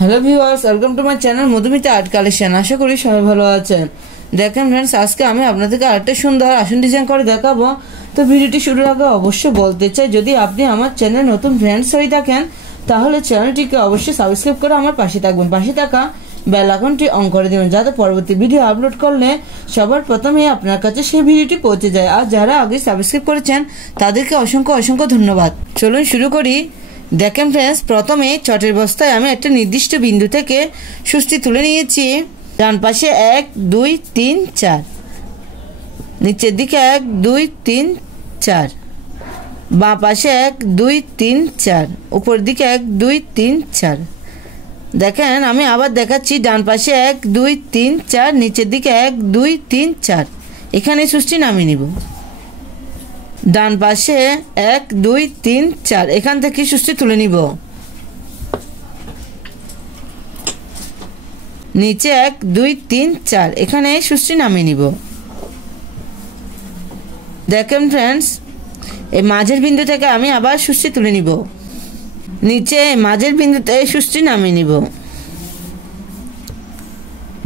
Hello viewers, welcome to my channel Madhumita art collection. আশা করি সবাই ভালো আছেন। দেখেন ফ্রেন্ডস, আজকে আমি আপনাদেরকে আরেকটা সুন্দর আসন ডিজাইন করে দেখাবো। তো ভিডিওটি শুরুর আগে অবশ্যই বলতে চাই, যদি আপনি আমার চ্যানেল নতুন ফ্রেন্ডস হয়ে থাকেন তাহলে চ্যানেলটিকে অবশ্যই সাবস্ক্রাইব করে আমার পাশে থাকবেন, পাশে থাকা বেল আইকনটি অন করে দেবেন, যাতে পরবর্তী ভিডিও আপলোড করলে সবার প্রথমে আপনার কাছে সেই ভিডিওটি পৌঁছে যায়। আর যারা আগে সাবস্ক্রাইব করেছেন তাদেরকে অসংখ্য অসংখ্য ধন্যবাদ। চলুন শুরু করি। দেখেন ফ্রেন্ডস, প্রথমে চটের বস্তায় আমি একটা নির্দিষ্ট বিন্দু থেকে সুষ্টি তুলে নিয়েছি। ডান পাশে 1 2 3 4, নিচের দিকে 1 2 3 4, বাঁ পাশে 1 2 3 4, উপর দিকে 1 2 3 4। দেখেন আমি আবার দেখাচ্ছি, ডান পাশে 1 2 3 4, নিচের দিকে 1 2 3 4। এখানে সুষ্টি নামিয়ে নিব। ডান পাশে 1 2 3 4, এখান থেকে সুষ্টি তুলে নিব। নিচে 1 2 3 4, এখানে সুষ্টি নামিয়ে নিব। দেখেন ফ্রেন্ডস, এই মাঝের বিন্দু থেকে আমি আবার সুষ্টি তুলে নিব। নিচে মাঝের বিন্দুতে সুষ্টি নামিয়ে নিব।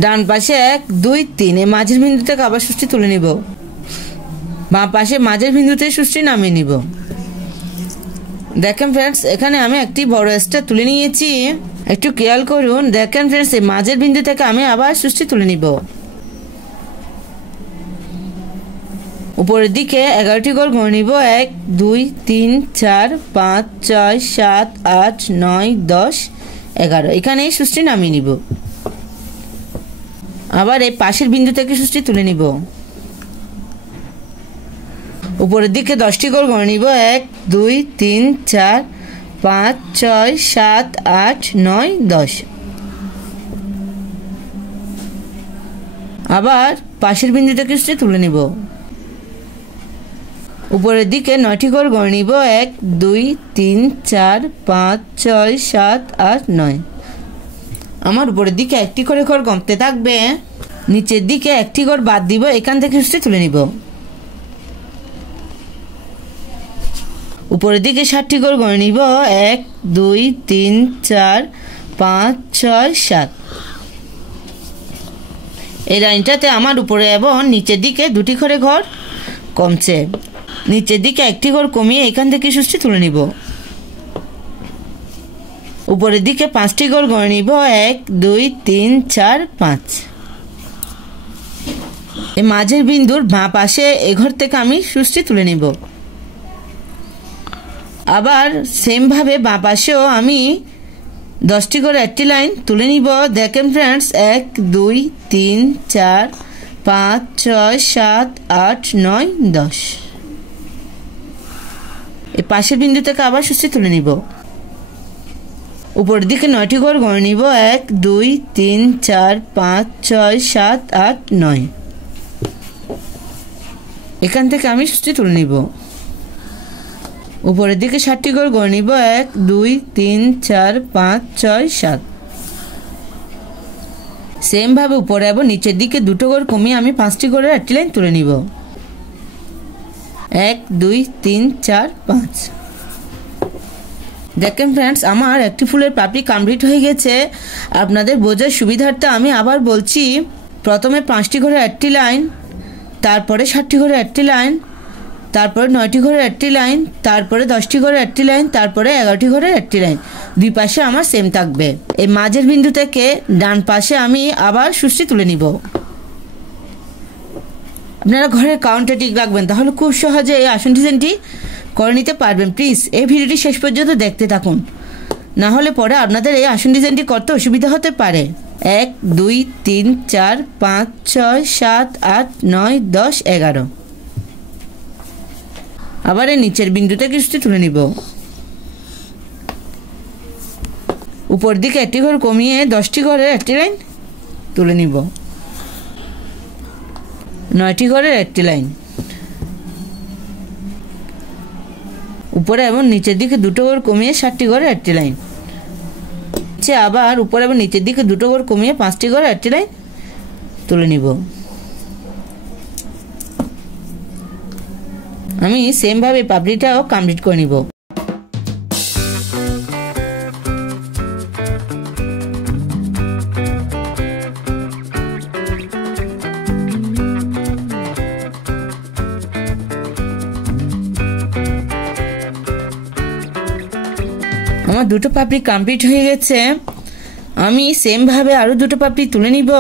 ডান পাশে 1 2 3, এই মাঝের বিন্দু থেকে আবার সুষ্টি তুলে নিব। বাঁ পাশে মাঝের বিন্দুতে সুষ্টি নামিয়ে নিব। দেখেন ফ্রেন্ডস, এখানে আমি একটি বড় স্টার তুলে নিয়েছি, একটু খেয়াল করুন। দেখেন ফ্রেন্ডস, এই মাঝের বিন্দু থেকে আমি আবার সুষ্টি তুলে নিব। উপরের দিকে 11টি গোল ঘর নিব। 1 2 3 4 5 6 7 8 9 10 11, এখানে সুষ্টি নামিয়ে নিব। আবার এই পাশের বিন্দু থেকে সুষ্টি তুলে নিব। উপরের দিকে 10টি গোল ঘর নিব। 1 2 3 4 5 6 7 8 9 10। আবার পাশের বিন্দু থেকে সুষ্টি তুলে নিব। উপরের দিকে 9টি গোল ঘর নিব। 1 2 3 4 5 6 7 8 9। আমার উপরের দিকে একটি করে ঘর কমতে থাকবে, নিচের দিকে একটি ঘর বাদ দিব, এখান থেকে সুষ্টি তুলে নিব। উপরের দিকে 7টি গোল ঘর নিব। 1 2 3 4 5 6 7। এই লাইনটাতে আমার উপরে এবং নিচের দিকে 2টি করে ঘর কমছে, নিচের দিকে একটি ঘর কমিয়ে এখান থেকে সুষ্টি তুলে নিব। উপরের দিকে 5টি গোল ঘর নিব। 1 2 3 4 5। এই মাঝের বিন্দুর বাঁ পাশে এ ঘর থেকে আমি সুষ্টি তুলে নিব। আবার সেম ভাবে বাঁ পাশেও আমি 10টি করে একটি লাইন তুলে নিব। দেখেন ফ্রেন্ডস, 1 2 3 4 5 6 7 8 9 10। এই পাশের বিন্দু থেকে আবার সুষ্টি তুলে নিব। উপরের দিকে 9টি ঘর ঘর নিব। 1 2 3 4 5 6 7 8 9। এখান থেকে আমি সুষ্টি তুলে নিব। উপরের দিকে 7টি ঘর ঘর নিব। 1 2 3 4 5 6 7। সেম ভাবে উপরে এবং নিচের দিকে 2টো ঘর কমিয়ে আমি 5টি ঘরের একটি লাইন তুলে নিব। 1 2 3 4 5। দেখেন ফ্রেন্ডস, আমার একটি ফুলের পাপড়ি কমপ্লিট হয়ে গেছে। আপনাদের বোঝার সুবিধার্থে আমি আবার বলছি, প্রথমে 5টি ঘরের একটি লাইন, তারপরে 7টি ঘরের একটি লাইন, তারপরে 9টি ঘরের একটি লাইন, তারপরে 10টি ঘরের একটি লাইন, তারপরে 11টি ঘরের একটি লাইন। দুই পাশে আমার সেম থাকবে। এই মাঝের বিন্দু থেকে ডান পাশে আমি আবার সুষ্টি তুলে নিব। আপনারা ঘরের কাউন্টে টিক রাখবেন, তাহলে খুব সহজে এই আসন ডিজাইনটি করে নিতে পারবেন। প্লিজ এই ভিডিওটি শেষ পর্যন্ত দেখতে থাকুন, না হলে পরে আপনাদের এই আসন ডিজাইনটি করতে অসুবিধা হতে পারে। 1 2 3 4 5 6 7 8 9 10 11। আবার এই নিচের বিন্দু থেকে সুষ্টি তুলে নিব। উপর দিকে একটি ঘর কমিয়ে 10টি ঘরের একটি লাইন তুলে নিব। 9টি ঘরের একটি লাইন। উপরে এবং নিচের দিকে 2টো ঘর কমিয়ে 7টি ঘরের একটি লাইন। আবার উপরে এবং নিচের দিকে 2টো ঘর কমিয়ে 5টি ঘরের একটি লাইন তুলে নিব। আমি সেম ভাবে পাপড়িটাও কমপ্লিট করে নিব। আমার দুটো পাপড়ি কমপ্লিট হয়ে গেছে। আমি সেম ভাবে আরো দুটো পাপড়ি তুলে নিব।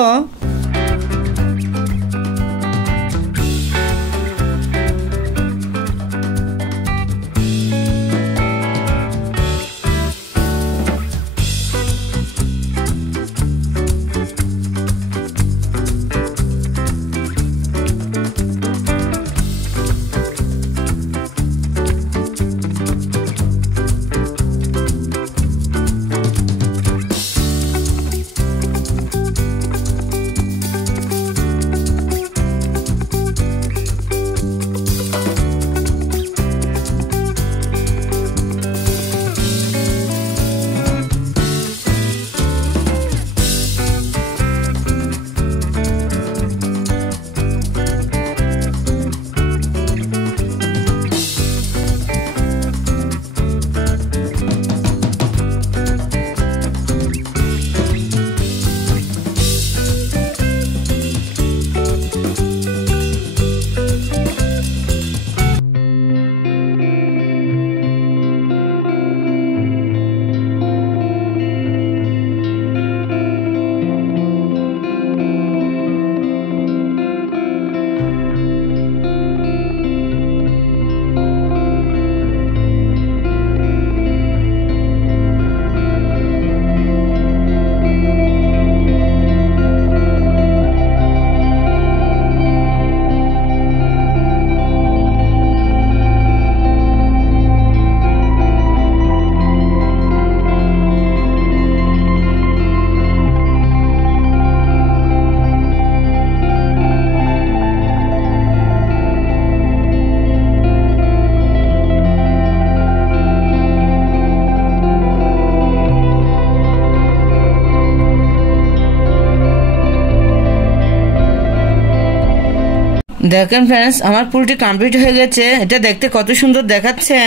দেখেন फ्रेंड्स আমার ফুলটি কমপ্লিট হয়ে গেছে। এটা দেখতে কত সুন্দর দেখাচ্ছে।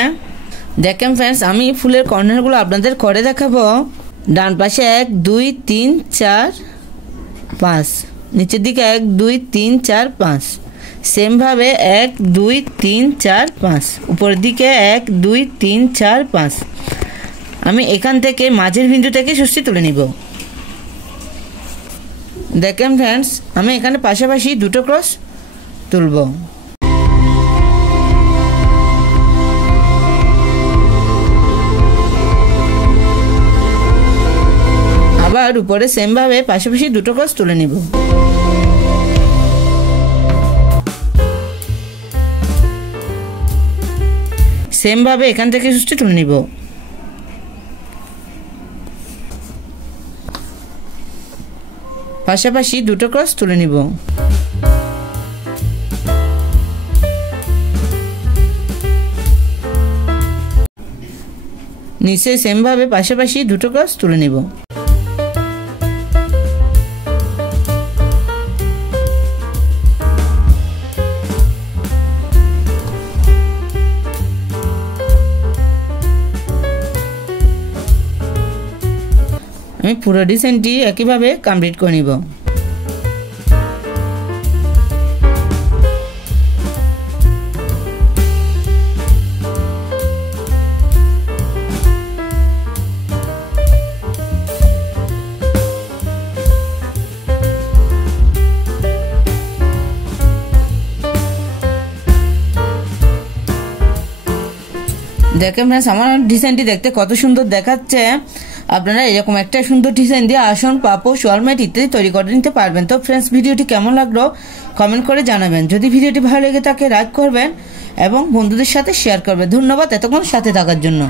দেখেন फ्रेंड्स আমি ফুলের কর্নারগুলো আপনাদের করে দেখাবো। ডান পাশে 1 2 3 4 5, নিচের দিকে 1 2 3 4 5, সেম ভাবে 1 2 3 4 5, উপরের দিকে 1 2 3 4 5। আমি এখান থেকে মাঝের বিন্দু থেকে সুষ্টি তুলে নিব। দেখেন फ्रेंड्स আমি এখানে পাশাপাশি দুটো ক্রস তুলব। আবার উপরে সেম ভাবে পাশাপাশি দুটো ক্রস তুলে নিব। সেম ভাবে এখান থেকে সুষ্টি তুলে নিব। পাশাপাশি দুটো ক্রস তুলে নিব। নিচে সেম ভাবে পাশাপাশি দুটো ক্রস তুলে নিব। আমি পুরো ডিজাইনটি একইভাবে কমপ্লিট করে নিব। দেখেন फ्रेंड्स আমার ডিজাইনটি দেখতে কত সুন্দর দেখাচ্ছে। আপনারা এরকম একটা সুন্দর ডিজাইন দিয়ে আসন, পাপোশ, ওয়ালমেট ইত্যাদি তৈরি করে নিতে পারবেন। তো फ्रेंड्स ভিডিওটি কেমন লাগলো কমেন্ট করে জানাবেন। যদি ভিডিওটি ভালো লেগে থাকে লাইক করবেন এবং বন্ধুদের সাথে শেয়ার করবেন। ধন্যবাদ এতক্ষণ সাথে থাকার জন্য।